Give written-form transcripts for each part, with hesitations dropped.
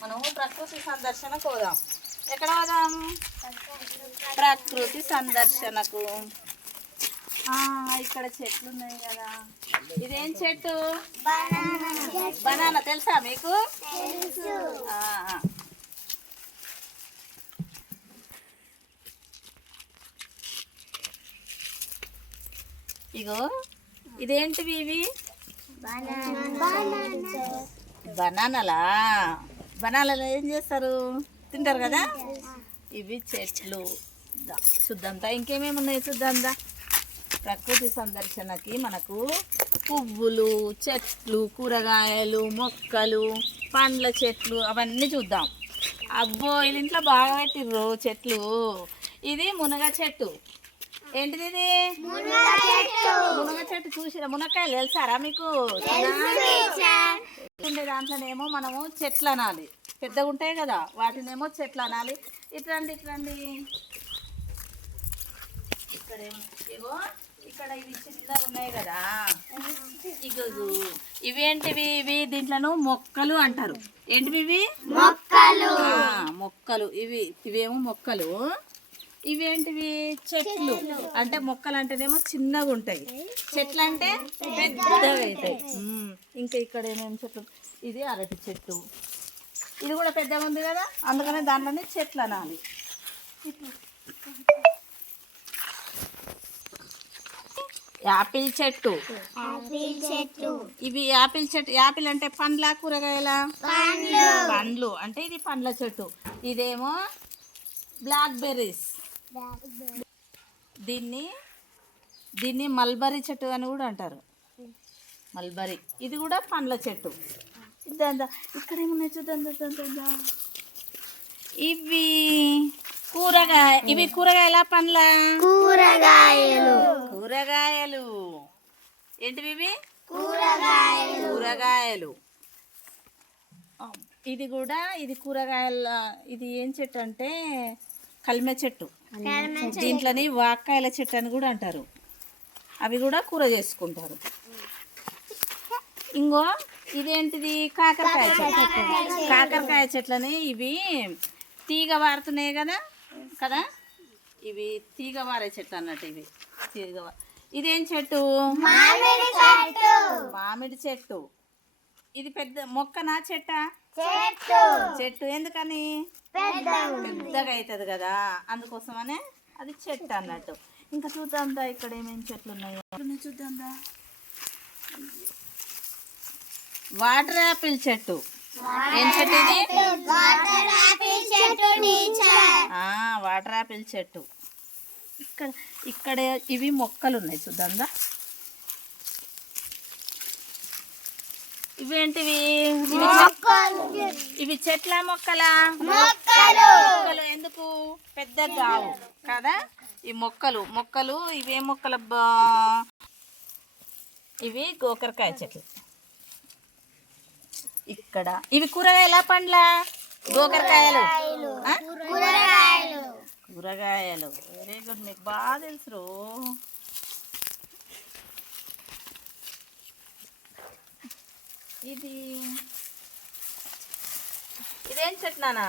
మనం ప్రకృతి సందర్శనకు పోదాం. ఎక్కడ పోదాం? ప్రకృతి సందర్శనకు. ఇక్కడ చెట్లు ఉన్నాయి కదా. ఇదేం చెట్టు? బనానా. తెలుసా మీకు? ఇగో ఇదేంటివి? ఇవి బనానాలా? బనానాలు ఏం చేస్తారు? తింటారు కదా. ఇవి చెట్లు. చూద్దాందా ఇంకేమేమి ఉన్నాయి చూద్దాందా. ప్రకృతి సందర్శనకి మనకు పువ్వులు, చెట్లు, కూరగాయలు, మొక్కలు, పండ్ల చెట్లు అవన్నీ చూద్దాం. అబ్బో ఇది ఇంట్లో బాగా పెట్టిర్రు చెట్లు. ఇది మునగ చెట్టు. ఏంటిది ఇది? మునగ చెట్టు. చూసిరా? మునక్కాయలు తెలుసారా మీకు? ఉండే దాంట్లోనేమో మనము చెట్లు అనాలి. పెద్దగా ఉంటాయి కదా వాటినేమో చెట్లు అనాలి. ఇట్రండి ఇట్రండి. ఇగో ఇక్కడ ఇవి చిన్నగా ఉన్నాయి కదా. ఇగో ఇవేంటివి? ఇవి దీంట్లను మొక్కలు అంటారు. ఏంటివి ఇవి? మొక్కలు. మొక్కలు. ఇవేమో మొక్కలు. ఇవేంటివి? చెట్లు. అంటే మొక్కలు అంటేనేమో చిన్నగా ఉంటాయి, చెట్లు అంటే పెద్దగా అవుతాయి. ఇంకా ఇక్కడ ఏమేమి చెట్లు? ఇది అరటి చెట్టు. ఇది కూడా పెద్దగా ఉంది కదా, అందుకనే దాంట్లోనే చెట్లు అనాలి. యాపిల్ చెట్టు. ఇవి యాపిల్ చెట్టు. యాపిల్ అంటే పండ్ల, కూరగాయల? పండ్లు. అంటే ఇది పండ్ల చెట్టు. ఇదేమో బ్లాక్ బెర్రీస్. దీన్ని మల్బరీ చెట్టు అని కూడా అంటారు. మల్బరీ. ఇది కూడా పండ్ల చెట్టు. ఇక్కడ ఏమున్నాయి చూద్దాం. ఇవి కూరగాయల పండ్ల? కూరగాయలు. ఏంటివి ఇవి? కూరగాయలు. ఇది కూరగాయల. ఇది ఏం చెట్టు అంటే కలిమె చెట్టు. దీంట్లోని వాక్కాయల చెట్టు అని కూడా అంటారు. అవి కూడా కూర చేసుకుంటారు. ఇంకో ఇదేంటిది? కాకరకాయ చెట్టు. కాకరకాయ చెట్లని ఇవి తీగ వారుతున్నాయి కదా. ఇవి తీగ వారే చెట్టు అన్నట్టు. ఇవి ఇదేం చెట్టు? మామిడి చెట్టు. ఇది పెద్ద మొక్కనా చెట్టా? చెట్టు. ఎందుకని? పెద్దగా అవుతుంది కదా, అందుకోసమనే అది చెట్టు అన్నట్టు. ఇంకా చూద్దాందా ఇక్కడ ఏమేమి చెట్లు ఉన్నాయో చూద్దాందా. వాటర్ యాపిల్ చెట్టు. ఏం చెట్టు ఇది? వాటర్ యాపిల్ చెట్టు. ఇక్కడ ఇవి మొక్కలు ఉన్నాయి చూద్దాందా. ఇవేంటివి? ఇవి చెట్ల మొక్కలా? మొక్కలు. ఎందుకు? పెద్దగా కావు కదా ఈ మొక్కలు. ఇవే మొక్కల? ఇవి గోకరకాయ చెట్లు. ఇక్కడ ఇవి కూరగాయల పండ్ల? గోకరకాయలు. కూరగాయలు. వెరీ గుడ్, మీకు బాగా తెలుసు. ఇదేం చెట్టు నానా?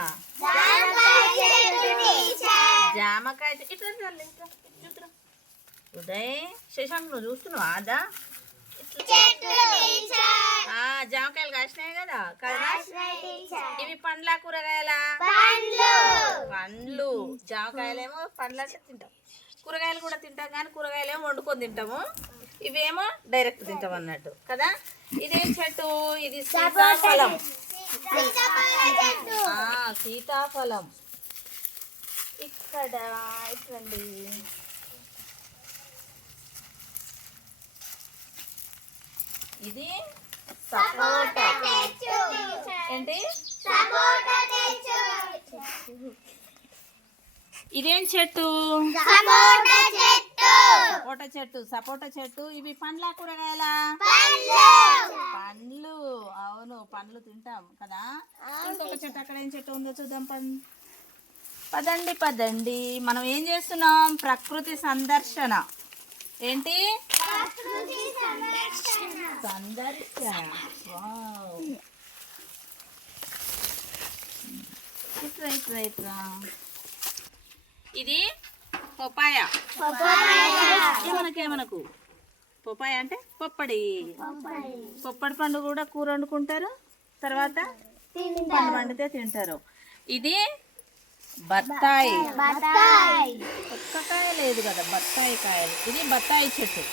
జామకాయ చెట్టు. ఉదయ్ శశాంక్ నువ్వు చూస్తున్నావు అదా? జామకాయలు కాసినాయి కదా. ఇవి పండ్ల కూరగాయల? పండ్లు. జామకాయలేమో పండ్లు అంటే తింటాం, కూరగాయలు కూడా తింటాం, కానీ కూరగాయలు ఏమో వండుకొని తింటాము, ఇవేమో డైరెక్ట్ తింటాం అన్నట్టు కదా. ఇదేం చెట్టు? ఇది సీతాఫలం. సీతాఫలం. ఇక్కడ ఇట్లండి. ఇది సపోటా. ఏంటి? ఇదేం చెట్టు? సపోటా చెట్టు. ఇవి పండ్ల కూరగాయల? పండ్లు. అవును, పండ్లు తింటాం కదా. ఇంకొక చెట్టు అక్కడ ఏం చెట్టు ఉందో చూద్దాం. పదండి. మనం ఏం చేస్తున్నాం? ప్రకృతి సందర్శన. ఏంటి? సందర్శన. ఇట్రా. ఇది పపాయ. మనకు పపాయ అంటే పప్పడి పండు కూడా కూర వండుకుంటారు, తర్వాత పండు వండితే తింటారు. ఇది బత్తాయి. ఒక్క కాయ లేదు కదా, బత్తాయి కాయలు. ఇది బత్తాయి చెట్టు.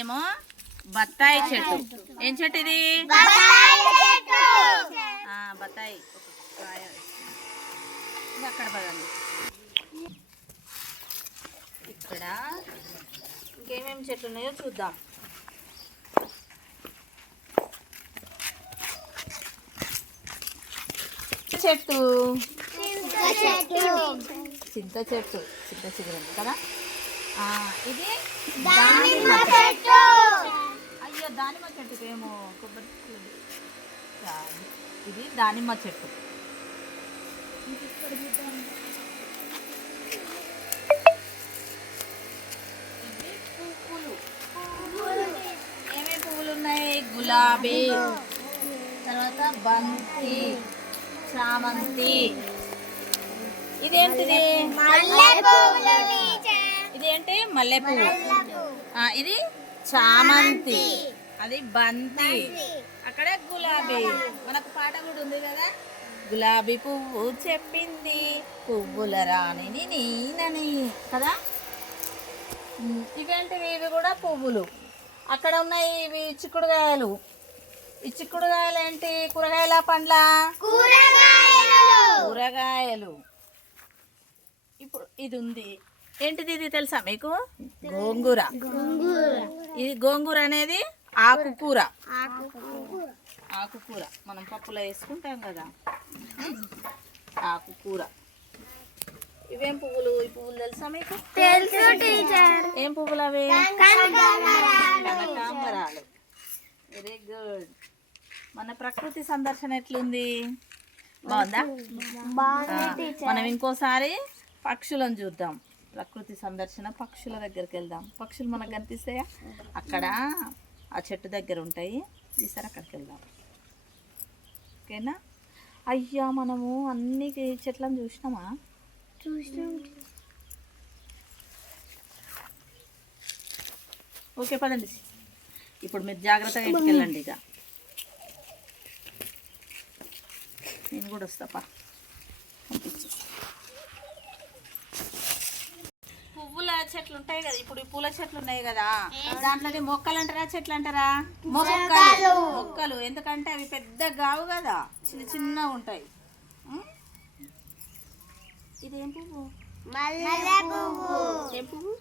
ఏమో బత్తాయి చెట్టు. ఏం చెట్టు ఇది? బత్తాయి. కాయ అక్కడ పదండి. ఇక్కడ ఇంకేమేమి చెట్లు ఉన్నాయో చూద్దాం. చెట్టు చింత చిగురు కదా. ఇది అయ్యో దానిమ్మ చెట్టుకి ఏమో కొబ్బరి. ఇది దానిమ్మ చెట్టు. ఏమేమి పువ్వులు ఉన్నాయి? గులాబీ, తర్వాత బంతి, చామంతి. ఇదేంటిది? ఇదేంటి? మల్లె పువ్వు. ఇది చామంతి, అది బంతి, అక్కడ గులాబీ. మనకు పాట కూడా ఉంది కదా, గులాబీ పువ్వు చెప్పింది పువ్వుల రాణిని నేనని కదా. ఇవేంటివి? ఇవి కూడా పువ్వులు. అక్కడ ఉన్నాయి ఇవి చిక్కుడుకాయలు. ఈ చిక్కుడుకాయలు ఏంటి? కూరగాయల పండ్ల? కూరగాయలు. ఇప్పుడు ఇది ఉంది. ఏంటిది? ఇది తెలుసా మీకు? గోంగూర. ఇది గోంగూర అనేది ఆకుకూర. మనం పప్పులో వేసుకుంటాం కదా, ఆకుకూర. ఇవేం పువ్వులు? ఈ పువ్వులు తెలుసా మీకు? తెలుసు టీచర్. ఏం పువ్వులు అవి? కనకాంబరాలు. Very good. మన ప్రకృతి సందర్శన ఎట్లుంది? బాగుందా? మనం ఇంకోసారి పక్షులను చూద్దాం. ప్రకృతి సందర్శన పక్షుల దగ్గరికి వెళ్దాం. పక్షులు మనకు కనిపిస్తాయా? అక్కడ ఆ చెట్టు దగ్గర ఉంటాయి, ఈసారి అక్కడికి వెళ్దాం. ఓకేనా? అయ్యా మనము అన్ని చెట్లను చూసినామా? ఓకే పదండి. ఇప్పుడు మీరు జాగ్రత్తగా ఇంటికి వెళ్ళండి. ఇక నేను కూడా వస్తాపా. పువ్వుల చెట్లు ఉంటాయి కదా, ఇప్పుడు ఈ పూల చెట్లు ఉన్నాయి కదా, దాంట్లోనే మొక్కలు అంటారా చెట్లు అంటారా? మొక్కలు. ఎందుకంటే అవి పెద్ద గావు కదా, చిన్నగా ఉంటాయి. ఇదేం పువ్వు? ఏం పువ్వు?